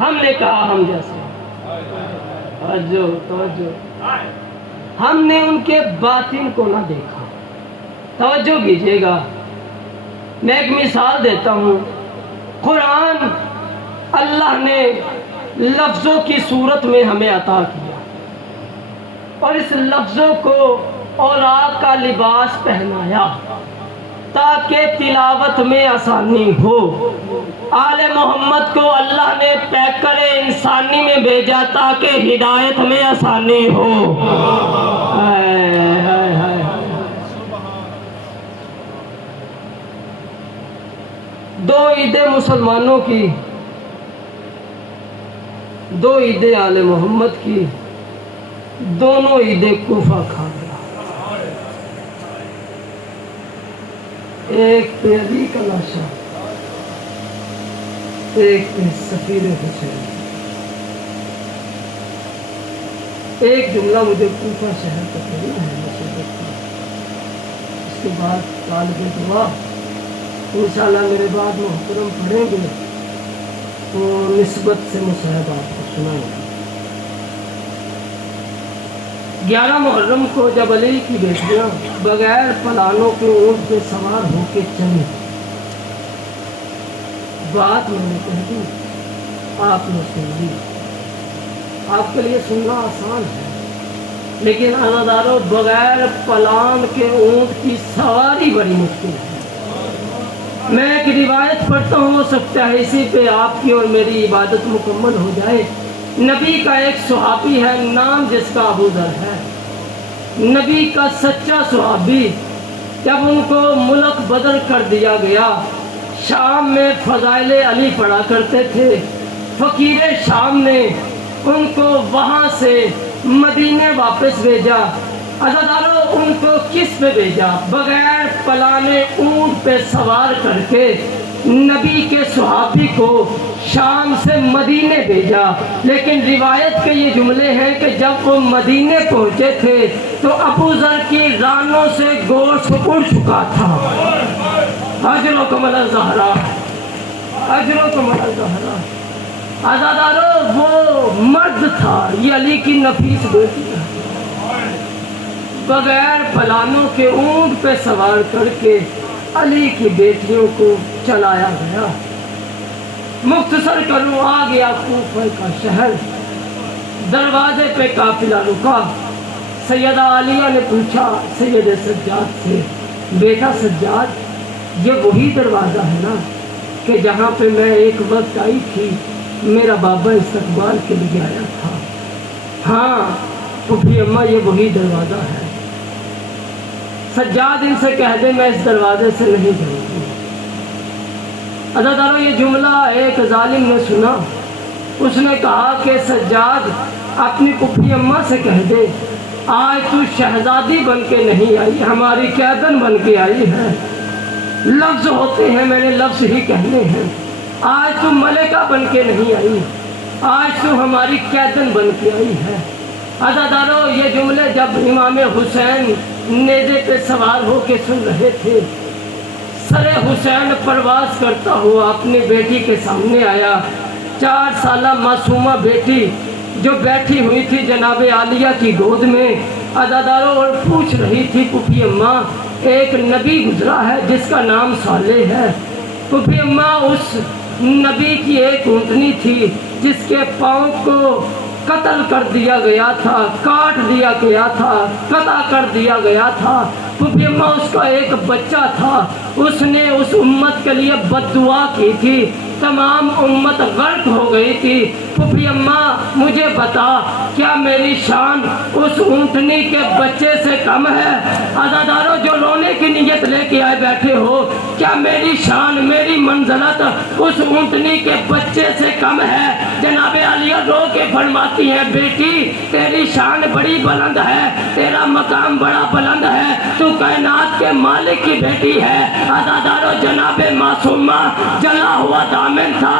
ہم نے کہا ہم جیسے، توجہ توجہ، ہم نے ان کے باطن کو نہ دیکھا۔ توجہ کیجیے گا، میں ایک مثال دیتا ہوں۔ قرآن اللہ نے لفظوں کی صورت میں ہمیں عطا کیا، اور اس لفظوں کو اوراق کا لباس پہنایا تاکہ تلاوت میں آسانی ہو۔ آل محمد کو اللہ نے پیکر انسانی میں بھیجا تاکہ ہدایت میں آسانی ہو۔ دو عیدیں مسلمانوں کی، دو عیدیں آل محمد کی، دونوں عیدیں کوفہ کھا گیا۔ ایک پہ علی کا لاشا، ایک پہ سفیر حسین۔ ایک جملہ مجھے کوفہ شہر کا کہنا ہے مصیبت کا، اس کے بعد طالب دعا انشاءاللہ میرے بعد محترم پڑھیں گے تو نسبت سے مصاحب آپ کو سنائیں گے۔ 11 محرم کو جب علی کی بیٹیاں بغیر پلانوں کے اونٹ پہ سوار ہو کے چلی، بات میں نے کہہ دی، آپ نے سن لی۔ آپ کے لیے سننا آسان ہے، لیکن عزادارو بغیر پلان کے اونٹ کی سواری بڑی مشکل ہے۔ میں ایک روایت پڑھتا ہوں، ہو سکتا ہے اسی پہ آپ کی اور میری عبادت مکمل ہو جائے۔ نبی کا ایک صحابی ہے، نام جس کا ابو ذر ہے، نبی کا سچا صحابی۔ جب ان کو ملک بدر کر دیا گیا، شام میں فضائل علی پڑھا کرتے تھے، فقیر شام نے ان کو وہاں سے مدینے واپس بھیجا۔ عزادارو ان کو کس پہ بھیجا؟ بغیر پلانے اونٹ پہ سوار کر کے نبی کے صحابی کو شام سے مدینے بھیجا۔ لیکن روایت کے یہ جملے ہیں کہ جب وہ مدینے پہنچے تھے تو ابو ذر کی رانوں سے گوشت اڑ چکا تھا۔ اجرکم الزہرا، اجرکم الزہرا۔ عزادارو وہ مرد تھا، یہ علی کی نفیس بیٹی ہے، بغیر پلانوں کے اونٹ پہ سوار کر کے علی کی بیٹیوں کو چلایا گیا۔ مختصر کروں، آ گیا کوفہ کا شہر، دروازے پہ قافلہ رکا۔ سیدہ عالیہ نے پوچھا سید سجاد سے، بیٹا سجاد، یہ وہی دروازہ ہے نا کہ جہاں پہ میں ایک وقت آئی تھی، میرا بابا استقبال کے لیے آیا تھا؟ ہاں پھوپھی اماں، یہ وہی دروازہ ہے۔ سجاد ان سے کہہ دے میں اس دروازے سے نہیں جاؤں گی۔ عزادارو یہ جملہ ایک ظالم نے سنا، اس نے کہا کہ سجاد اپنی پھوپھی اماں سے کہہ دے آج تو شہزادی بن کے نہیں آئی، ہماری قیدن بن کے آئی ہے۔ لفظ ہوتے ہیں، میں نے لفظ ہی کہنے ہیں۔ آج تو ملکہ بن کے نہیں آئی، آج تو ہماری قیدن بن کے آئی ہے۔ عزادارو یہ جملے جب امام حسین نیزے پہ سوار ہو کے سن رہے تھے، سر حسین پرواز کرتا ہوا اپنی بیٹی کے سامنے آیا۔ 4 سالہ معصومہ بیٹی جو بیٹھی ہوئی تھی جناب عالیہ کی گود میں، عزادارو اور پوچھ رہی تھی پھوپھی اماں ایک نبی گزرا ہے جس کا نام صالح ہے۔ پھوپھی اماں اس نبی کی ایک اونٹنی تھی جس کے پاؤں کو قتل کر دیا گیا تھا، کاٹ دیا گیا تھا، قطع کر دیا گیا تھا۔ پھوپھی اماں اس کا ایک بچہ تھا، اس نے اس امت کے لیے بد دعا کی تھی، تمام امت غرق ہو گئی تھی۔ پھوپھی اماں مجھے بتا کیا میری شان اس اونٹنی کے بچے سے کم ہے؟ عزادارو جو رونے کی نیت لے کے آئے بیٹھے ہو، کیا میری شان میری منزلت اس اونٹنی کے بچے سے کم ہے؟ جناب عالیہ رو کے فرماتی ہے بیٹی تیری شان بڑی بلند ہے، تیرا مقام بڑا بلند ہے، تو کائنات کے مالک کی بیٹی ہے۔ عزادارو جناب معصومہ جلا ہوا دامن تھا،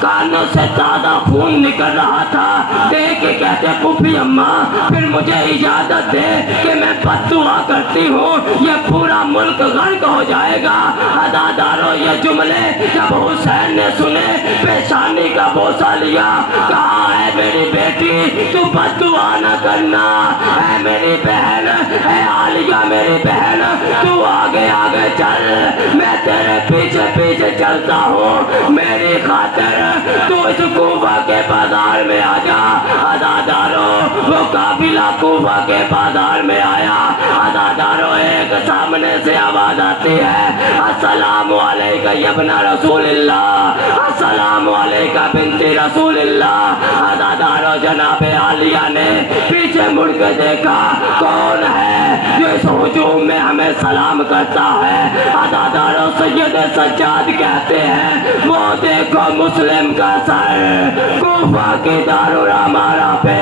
کانوں سے تازہ خون نکل رہا تھا، دیکھ کے کہتے پھوپھی اماں پھر مجھے اجازت دے کہ میں بد دعا کرتی ہوں، یہ پورا ملک غرق ہو جائے گا۔ عزادارو یہ جملے جب حسین نے سنے پیشانی کا بوسہ بوسہ لیا، کہا اے میری بیٹی تو بد دعا نہ کرنا، اے میری بہن، اے عالیہ میری بہن، تو آگے آگے چل، میں تیرے پیچھے پیچھے چلتا ہوں، میری خاطر تو اس کوفہ کے بازار میں آ جا۔ عزاداروں، وہ قافلہ کوفہ کے بازار میں آیا۔ عزاداروں، ایک سامنے سے آواز آتی ہے، السلام علیکہ ابن رسول اللہ، السلام علیکہ بنت رسول اللہ۔ عزاداروں، جناب عالیہ نے پیچھے مڑ کے دیکھا، کون ہے جو اس ہجوم میں ہمیں سلام کرتا ہے؟ عزاداروں، سید سجاد کہتے ہیں، وہ دیکھو مسلم کا سر کوفہ کی دارالعمارہ پہ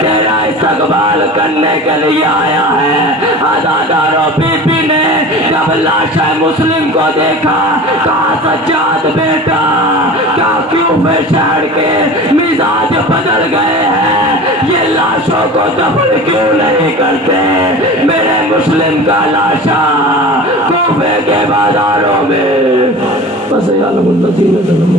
تیرا استقبال کرنے کے لیے آیا ہے۔ عزاداروں، بی بی نے جب لاش مسلم کو دیکھا، کہا سجاد بیٹا، کیا کوفہ شہر کے مزاج بدل گئے ہیں؟ یہ لاشوں کو دفن کیوں نہیں کرتے؟ میرے مسلم کا لاشا کوفہ کے بازاروں میں بس یعلم الذین ظلموا